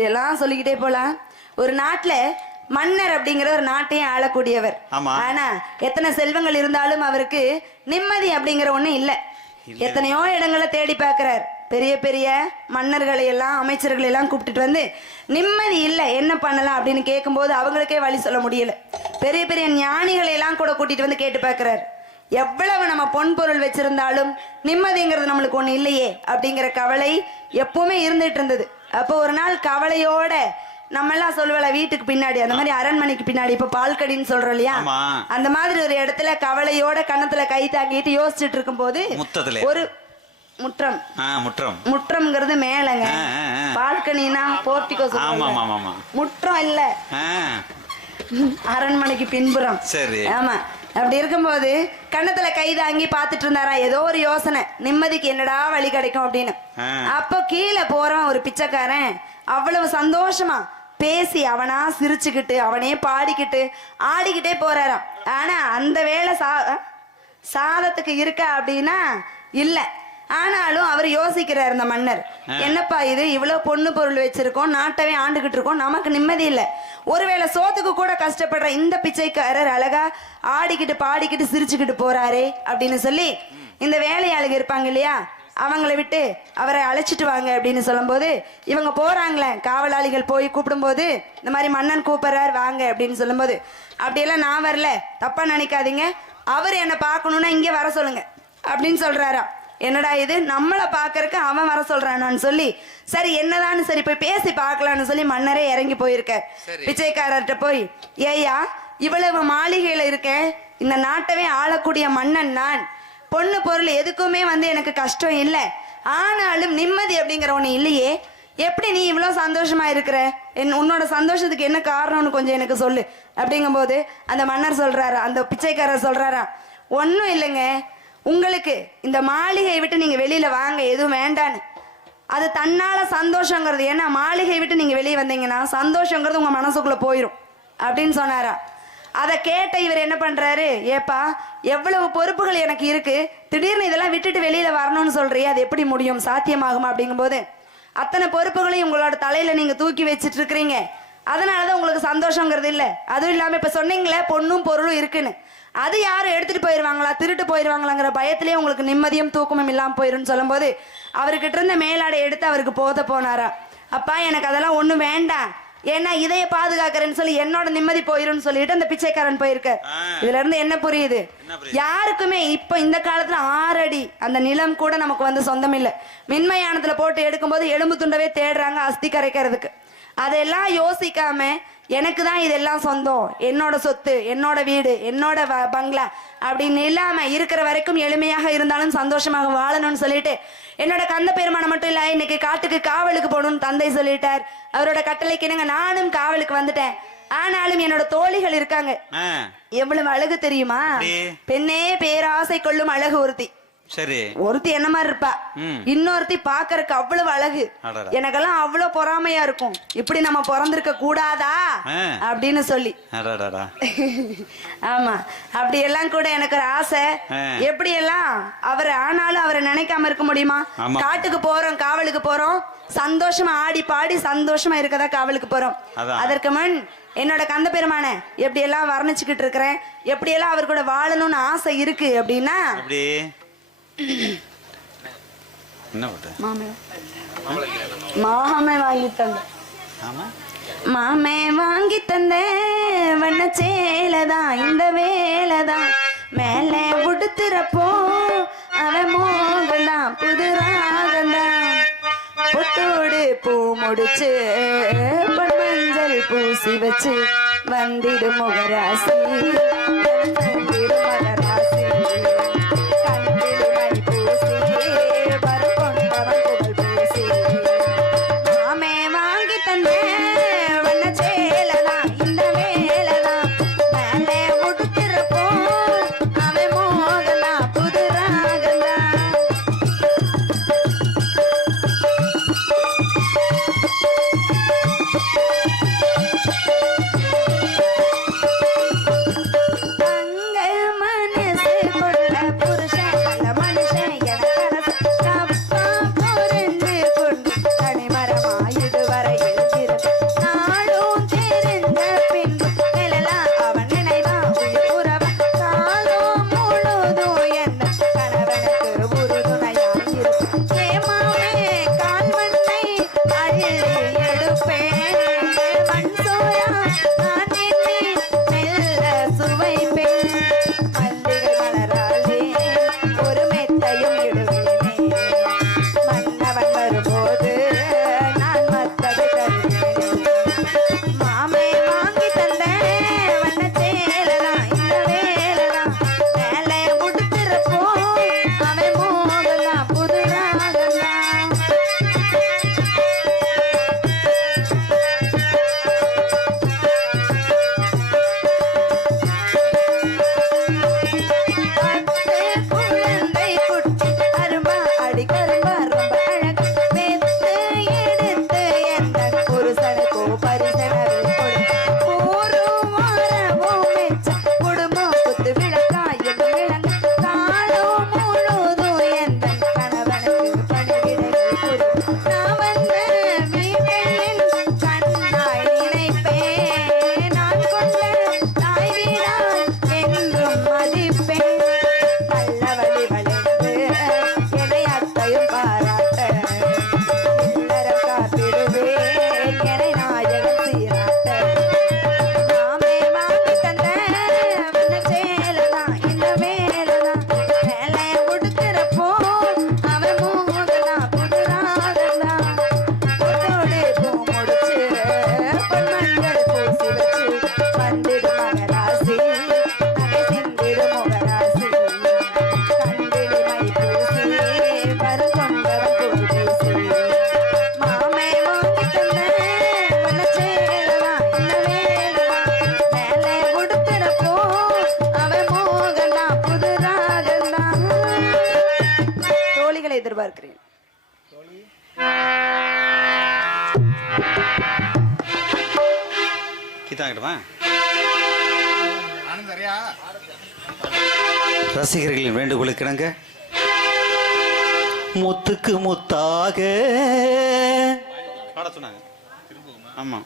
இப்படி எல்லாம் சொல்லிக்கிட்டே போலாம். ஒரு நாட்டுல மன்னர் அப்படிங்கிற ஒரு நாட்டையும் ஆளக்கூடியவர். ஆனா எத்தனை செல்வங்கள் இருந்தாலும் அவருக்கு நிம்மதி அப்படிங்கிற ஒண்ணு இல்ல. எத்தனையோ இடங்களை தேடி பார்க்கிறார். பெரிய பெரிய மன்னர்களை எல்லாம் அமைச்சர்களை எல்லாம் கூப்பிட்டுட்டு வந்து நிம்மதி இல்லை, என்ன பண்ணலாம் அப்படின்னு கேட்கும்போது அவங்களுக்கே வழி சொல்ல முடியல. பெரிய பெரிய ஞானிகளை எல்லாம் கூட கூட்டிட்டு வந்து கேட்டு பார்க்கிறார். எவ்வளவு நம்ம பொன் பொருள் வச்சிருந்தாலும் நிம்மதிங்கிறது நம்மளுக்கு ஒண்ணு இல்லையே அப்படிங்கிற கவலை எப்பவுமே இருந்துட்டு இருந்தது. அப்போ ஒரு நாள் கவலையோட நம்ம எல்லாம் சொல்லுவல வீட்டுக்கு பின்னாடி அந்த மாதிரி அரண்மனைக்கு பின்னாடி இப்ப பால்கடின்னு சொல்றோம் இல்லையா, அந்த மாதிரி ஒரு இடத்துல கவலையோட கன்னத்துல கை தாங்கிட்டு யோசிச்சுட்டு இருக்கும் போது ஒரு முற்றம் முற்றம்ங்கிறது மேலங்க, பால்கனினா போர்ட்டிகோ, முற்றம் இல்ல அரண்மனைக்கு பின்புறம். ஆமா, அப்படி இருக்கும்போது கன்னத்துல கை தாங்கி பாத்துட்டு இருந்தாரா, ஏதோ ஒரு யோசனை, நிம்மதிக்கு என்னடா வழி கிடைக்கும் அப்படின்னு. அப்போ கீழே போறான் ஒரு பிச்சைக்காரன், அவ்வளவு சந்தோஷமா பேசி அவனா சிரிச்சுக்கிட்டு அவனே பாடிக்கிட்டு ஆடிக்கிட்டே போறாராம். ஆனா அந்த வேலை சாதத்துக்கு இருக்கா அப்படின்னா இல்ல. ஆனாலும் அவர் யோசிக்கிறார் இந்த மன்னர், என்னப்பா இது இவ்வளவு பொண்ணு பொருள் வச்சிருக்கோம், நாட்டவே ஆண்டுகிட்டு இருக்கோம், நமக்கு நிம்மதி இல்லை, ஒருவேளை சோத்துக்கு கூட கஷ்டப்படுற இந்த பிச்சைக்காரர் அழகா ஆடிக்கிட்டு பாடிக்கிட்டு சிரிச்சுக்கிட்டு போறாரே அப்படின்னு சொல்லி இந்த வேலையாளுங்க இருப்பாங்க இல்லையா, அவங்களை விட்டு அவரை அழைச்சிட்டு வாங்க அப்படின்னு சொல்லும் போது இவங்க போறாங்களே, காவலாளிகள் போய் கூப்பிடும்போது இந்த மாதிரி மன்னன் கூப்பிடுறாரு வாங்க அப்படின்னு சொல்லும் போது, அப்படியெல்லாம் நான் வரல, தப்பா நினைக்காதீங்க, அவர் என்னை பார்க்கணும்னா இங்கே வர சொல்லுங்க அப்படின்னு சொல்றாரா. என்னடா இது நம்மளை பாக்கறதுக்கு அவன் வர சொல்றானான்னு சொல்லி சரி என்னதான்னு சரி போய் பேசி பார்க்கலான்னு சொல்லி மன்னரே இறங்கி போயிருக்க. பிச்சைக்காரர்கிட்ட போய், ஏயா இவ்வளவு மாளிகையில இருக்கேன், இந்த நாட்டவே ஆளக்கூடிய மன்னன் நான், பொண்ணு பொருள் எதுக்குமே வந்து எனக்கு கஷ்டம் இல்லை, ஆனாலும் நிம்மதி அப்படிங்கிற ஒண்ணு இல்லையே, எப்படி நீ இவ்வளவு சந்தோஷமா இருக்கிற, உன்னோட சந்தோஷத்துக்கு என்ன காரணம்னு கொஞ்சம் எனக்கு சொல்லு அப்படிங்கும் போது அந்த மன்னர் சொல்றாரா, அந்த பிச்சைக்காரர் சொல்றாரா, ஒன்னும் இல்லைங்க, உங்களுக்கு இந்த மாளிகையை விட்டு நீங்க வெளியில வாங்க, எதுவும் வேண்டான்னு, அது தன்னால சந்தோஷங்கிறது, ஏன்னா மாளிகை விட்டு நீங்க வெளியே வந்தீங்கன்னா சந்தோஷங்கிறது உங்க மனசுக்குள்ள போயிடும் அப்படின்னு சொன்னாரா. அதை கேட்ட இவர் என்ன பண்றாரு, ஏப்பா எவ்வளவு பொறுப்புகள் எனக்கு இருக்கு, திடீர்னு இதெல்லாம் விட்டுட்டு வெளியில வரணும்னு சொல்றியே, அது எப்படி முடியும், சாத்தியமாகுமா அப்படிங்கும் போது, அத்தனை பொறுப்புகளையும் உங்களோட தலையில நீங்க தூக்கி வச்சிட்டு இருக்கிறீங்க, அதனாலதான் உங்களுக்கு சந்தோஷங்கிறது இல்ல, அதுவும் இல்லாம இப்ப சொன்னீங்களே பொண்ணும் பொருளும் இருக்குன்னு, அது யாரும் எடுத்துட்டு போயிருவாங்களா, திருட்டு போயிருவாங்களாங்கிற பயத்திலேயே உங்களுக்கு நிம்மதியும் தூக்கமும் இல்லாம போயிருன்னு சொல்லும் போது அவர்கிட்ட இருந்த மேலாடை எடுத்து அவருக்கு போத போனாரா. அப்பா எனக்கு அதெல்லாம் ஒண்ணும் வேண்டாம், ஏன்னா இதைய பாதுகாக்கிறேன்னு சொல்லி என்னோட நிம்மதி போயிருன்னு சொல்லிட்டு அந்த பிச்சைக்காரன் போயிருக்க. இதுல இருந்து என்ன புரியுது, யாருக்குமே இப்ப இந்த காலத்துல 6 அடி அந்த நிலம் கூட நமக்கு வந்து சொந்தம் இல்லை. மின்மயானத்துல போட்டு எடுக்கும் போது எலும்பு துண்டவே தேடுறாங்க அஸ்தி கரைக்கிறதுக்கு. அதெல்லாம் யோசிக்காம எனக்கு தான் இதெல்லாம் சொந்தம், என்னோட சொத்து, என்னோட வீடு, என்னோட பங்களா அப்படின்னு இல்லாம இருக்கிற வரைக்கும் எளிமையாக இருந்தாலும் சந்தோஷமாக வாழணும்னு சொல்லிட்டு என்னோட கந்த பெருமானை மட்டும் இல்ல, இன்னைக்கு காட்டுக்கு காவலுக்கு போகணும்னு தந்தை சொல்லிட்டார். அவரோட கட்டளைக்கு என்னங்க நானும் காவலுக்கு வந்துட்டேன். ஆனாலும் என்னோட தோழிகள் இருக்காங்க, எவ்வளவு அழகு தெரியுமா, பெண்ணே பேராசை கொள்ளும் அழகு ஒருத்தி. சரி, ஒருத்தி என்ன மாதிரி இருப்பா, இன்னொருத்தி பாக்கறதுக்கு அவ்வளவு அழகு, எனக்கெல்லாம் அவ்வளவு பொறாமையா இருக்கும், இப்படி நம்ம பிறந்திருக்க கூடாதா அப்படின்னு சொல்லி. ஆமா, அப்படி எல்லாம் கூட எனக்கு ஒரு ஆசை, எப்படி எல்லாம் அவர், ஆனாலும் அவரை நினைக்காம இருக்க முடியுமா, காட்டுக்கு போறோம் காவலுக்கு போறோம், சந்தோஷமா ஆடி பாடி சந்தோஷமா இருக்கதா காவலுக்கு போறோம். அதற்கு முன் என்னோட கந்த பெருமான எப்படி எல்லாம் வர்ணிச்சுக்கிட்டு இருக்கிறேன், எப்படி எல்லாம் அவர் கூட வாழணும்னு ஆசை இருக்கு அப்படின்னா, மாமே வாங்கி தந்த மாமே வாங்கி தந்த வண்ண சேலதான் இந்த வேலைதான், மேல உடுத்துறப்போ அவன் மோகந்தான் புது ராகந்தான், பொட்டோடு பூ முடிச்சு மஞ்சள் பூசி வச்சு வந்திடு முகராசி மகராசி, எதிர்பார்க்கிறேன். ரசிகர்களின் வேண்டுகோளுக்கு இணங்க முத்துக்கு முத்தாக ஆமா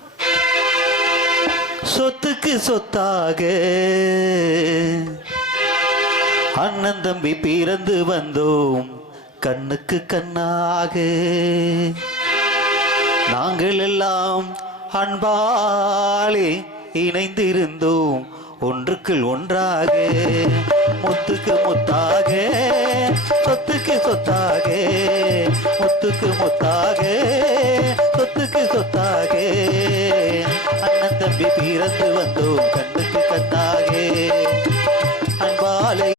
சொத்துக்கு சொத்தாக அண்ணன் தம்பி பிறந்து வந்தோம் கண்ணுக்கு கண்ணாக நாங்கள் எல்லாம் அன்பாலே இணைந்திருந்தோம் ஒன்றுக்குள் ஒன்றாக முத்துக்கு முத்தாக சொத்துக்கு சொத்தாக முத்துக்கு முத்தாக சொத்துக்கு சொத்தாக அண்ணன் தம்பி பிறந்து வந்தோம்